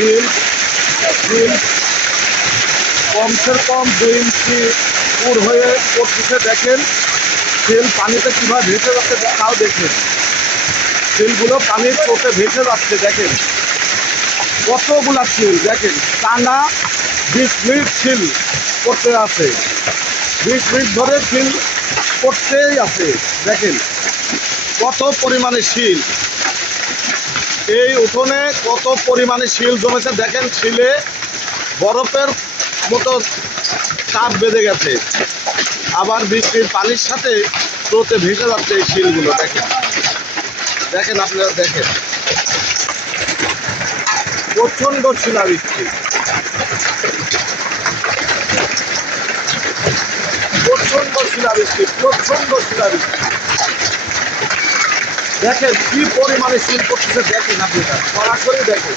শিল শিল কমসে কম 2 ইঞ্চি পুর হয়ে পড়তেছে। দেখেন শিল পানিতে কীভাবে ভেসে যাচ্ছে তাও দেখেন, শিলগুলো পানির স্রোতে ভেসে যাচ্ছে। দেখেন কতগুলা শিল, দেখেন টানা 20 মিনিট শিল করতে আছে, 20 মিনিট ধরে শিল করতেই আছে। দেখেন কত পরিমাণে শিল, এই উঠোনে কত পরিমাণে শিল জমেছে। দেখেন শিলে বরফের মতো চাপ বেঁধে গেছে, আবার বৃষ্টির পানির সাথে স্রোতে ভেসে যাচ্ছে এই শিলগুলো। দেখেন দেখেন আপনারা দেখেন প্রচণ্ড শিলাবৃষ্টি, প্রচণ্ড শিলাবৃষ্টি, প্রচণ্ড শিলাবৃষ্টি। দেখেন কি পরিমাণে শিল পড়তেছে, দেখেন আপনারা সরাসরি দেখেন।